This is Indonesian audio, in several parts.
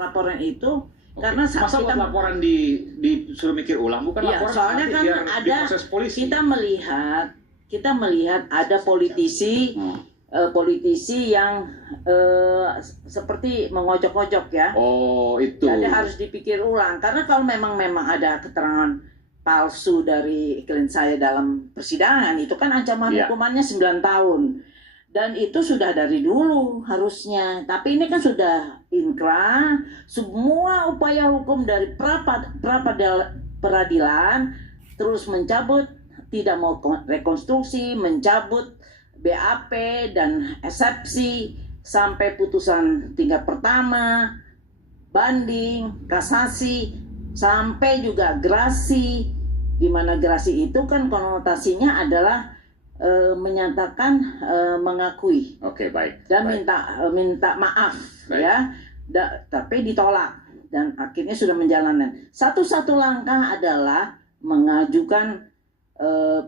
laporan itu. Karena masa kita laporan disuruh mikir ulang, bukan ya, laporan soalnya kan ada kita melihat ada politisi politisi yang seperti mengojok-ojok ya. Oh, itu. Jadi harus dipikir ulang, karena kalau memang ada keterangan palsu dari klien saya dalam persidangan, itu kan ancaman hukumannya 9 tahun. Dan itu sudah dari dulu harusnya. Tapi ini kan sudah inkrah, semua upaya hukum dari peradilan terus mencabut, tidak mau rekonstruksi, mencabut BAP dan eksepsi sampai putusan tingkat pertama, banding, kasasi, sampai juga gerasi, di mana gerasi itu kan konotasinya adalah menyatakan mengakui. Oke, baik. Dan baik. minta maaf, baik. ya. Tapi ditolak dan akhirnya sudah menjalankan. Satu-satu langkah adalah mengajukan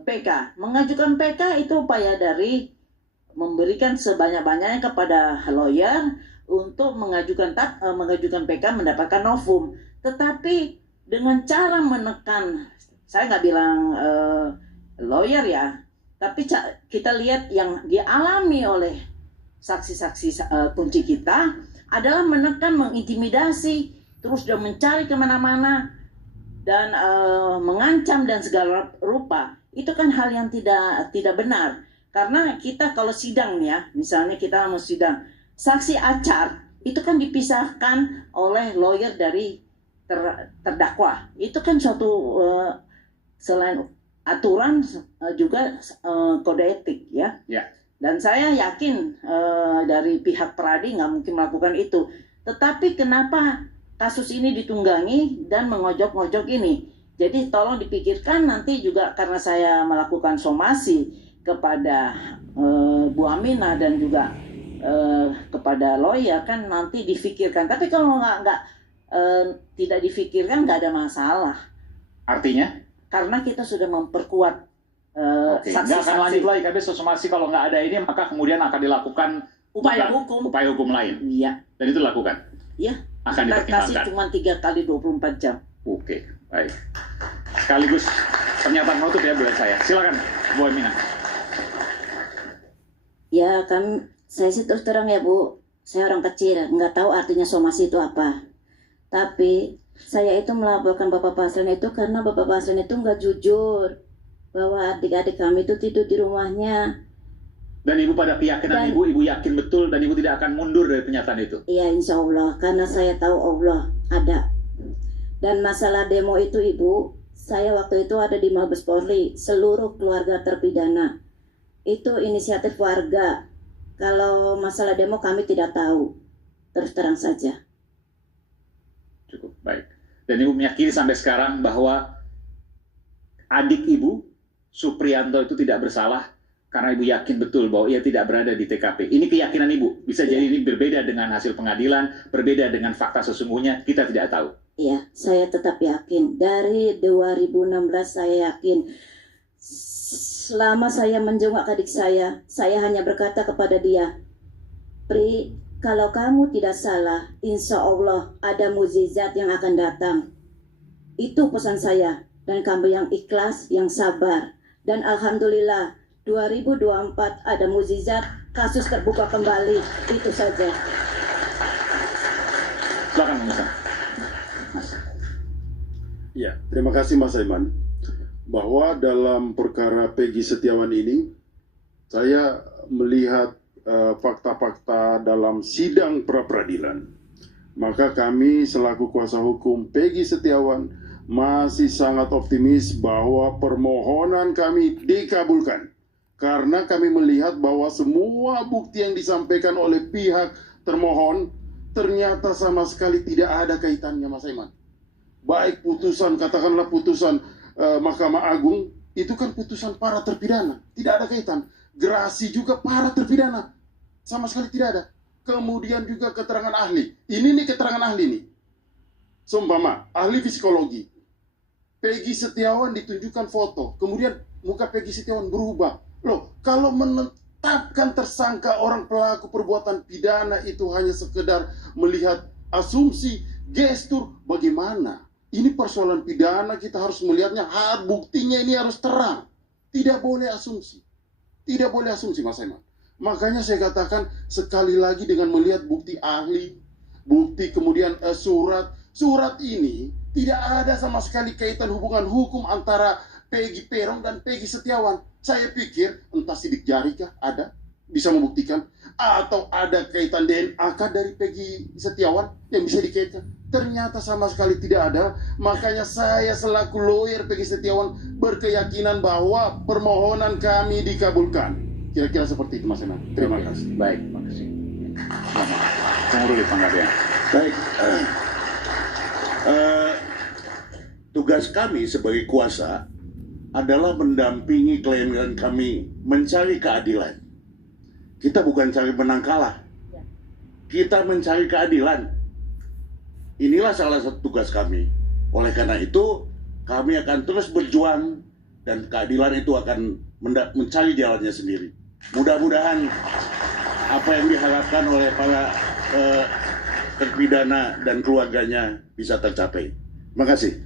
PK. Mengajukan PK itu upaya dari memberikan sebanyak-banyaknya kepada lawyer untuk mengajukan PK mendapatkan novum. Tetapi dengan cara menekan, saya nggak bilang lawyer ya, tapi kita lihat yang dialami oleh saksi-saksi kunci kita adalah menekan, mengintimidasi, terus dia mencari kemana-mana dan mengancam dan segala rupa. Itu kan hal yang tidak benar. Karena kita kalau sidang ya, misalnya kita mau sidang, saksi acar itu kan dipisahkan oleh lawyer dari terdakwa. Itu kan suatu selain aturan juga kode etik ya. Dan saya yakin dari pihak Peradi nggak mungkin melakukan itu. Tetapi kenapa kasus ini ditunggangi dan mengojok-ngojok ini? Jadi tolong dipikirkan nanti juga, karena saya melakukan somasi kepada Bu Aminah dan juga kepada lawyer, kan nanti difikirkan. Tapi kalau tidak difikirkan nggak ada masalah. Artinya? Karena kita sudah memperkuat saksi-saksi. Nggak akan lanjut lagi, tapi somasi kalau nggak ada ini, maka kemudian akan dilakukan upaya hukum lain. Iya. Dan itu dilakukan? Iya. Akan dipertimbangkan. Kasih cuma 3 kali 24 jam. Oke, baik. Sekaligus pernyataan penutup ya buat saya. Silakan, Bu Aminah. Ya kan, saya sih terus terang ya Bu, saya orang kecil, nggak tahu artinya somasi itu apa. Tapi saya itu melaporkan Bapak Pasren itu karena Bapak Pasren itu nggak jujur bahwa adik-adik kami itu tidur di rumahnya. Dan Ibu pada keyakinan Ibu yakin betul dan Ibu tidak akan mundur dari pernyataan itu? Iya, insya Allah, karena saya tahu Allah ada. Dan masalah demo itu Ibu, saya waktu itu ada di Mabes Polri, seluruh keluarga terpidana. Itu inisiatif warga. Kalau masalah demo kami tidak tahu, terus terang saja. Cukup, baik. Dan Ibu meyakini sampai sekarang bahwa adik Ibu, Suprianto, itu tidak bersalah karena Ibu yakin betul bahwa ia tidak berada di TKP. Ini keyakinan Ibu. Bisa jadi ini berbeda dengan hasil pengadilan, berbeda dengan fakta sesungguhnya, kita tidak tahu. Iya, saya tetap yakin. Dari 2016 saya yakin. Selama saya menjenguk adik saya hanya berkata kepada dia, Pri, kalau kamu tidak salah, insya Allah ada mukjizat yang akan datang. Itu pesan saya. Dan kamu yang ikhlas, yang sabar. Dan Alhamdulillah, 2024 ada mukjizat, kasus terbuka kembali. Itu saja. Silakan, Mas. Ya, terima kasih Mas Aiman. Bahwa dalam perkara Peggy Setiawan ini, saya melihat fakta-fakta dalam sidang pra-peradilan. Maka kami selaku kuasa hukum Peggy Setiawan masih sangat optimis bahwa permohonan kami dikabulkan. Karena kami melihat bahwa semua bukti yang disampaikan oleh pihak termohon ternyata sama sekali tidak ada kaitannya, Mas Aiman. Baik putusan, katakanlah putusan Mahkamah Agung, itu kan putusan para terpidana, tidak ada kaitan. Gerasi juga para terpidana, sama sekali tidak ada. Kemudian juga keterangan ahli, ini nih keterangan ahli nih. Seumpama, ahli psikologi, Peggy Setiawan ditunjukkan foto, kemudian muka Peggy Setiawan berubah. Loh, kalau menetapkan tersangka orang pelaku perbuatan pidana itu hanya sekedar melihat asumsi, gestur, bagaimana? Ini persoalan pidana, kita harus melihatnya, buktinya ini harus terang. Tidak boleh asumsi. Tidak boleh asumsi, Mas Eman. Makanya saya katakan sekali lagi dengan melihat bukti ahli, bukti kemudian surat ini tidak ada sama sekali kaitan hubungan hukum antara Peggy Peron dan Peggy Setiawan. Saya pikir entah sidik jari kah ada bisa membuktikan, atau ada kaitan DNA kah dari Peggy Setiawan yang bisa dikaitkan. Ternyata sama sekali tidak ada. Makanya saya selaku lawyer Peggy Setiawan berkeyakinan bahwa permohonan kami dikabulkan. Kira-kira seperti itu, Mas Eman. Terima kasih. Baik, makasih. Tunggu dulu Panggabean. Baik, tugas kami sebagai kuasa adalah mendampingi klien kami mencari keadilan. Kita bukan cari menang kalah, kita mencari keadilan. Inilah salah satu tugas kami. Oleh karena itu, kami akan terus berjuang dan keadilan itu akan mencari jalannya sendiri. Mudah-mudahan apa yang diharapkan oleh para terpidana dan keluarganya bisa tercapai. Terima kasih.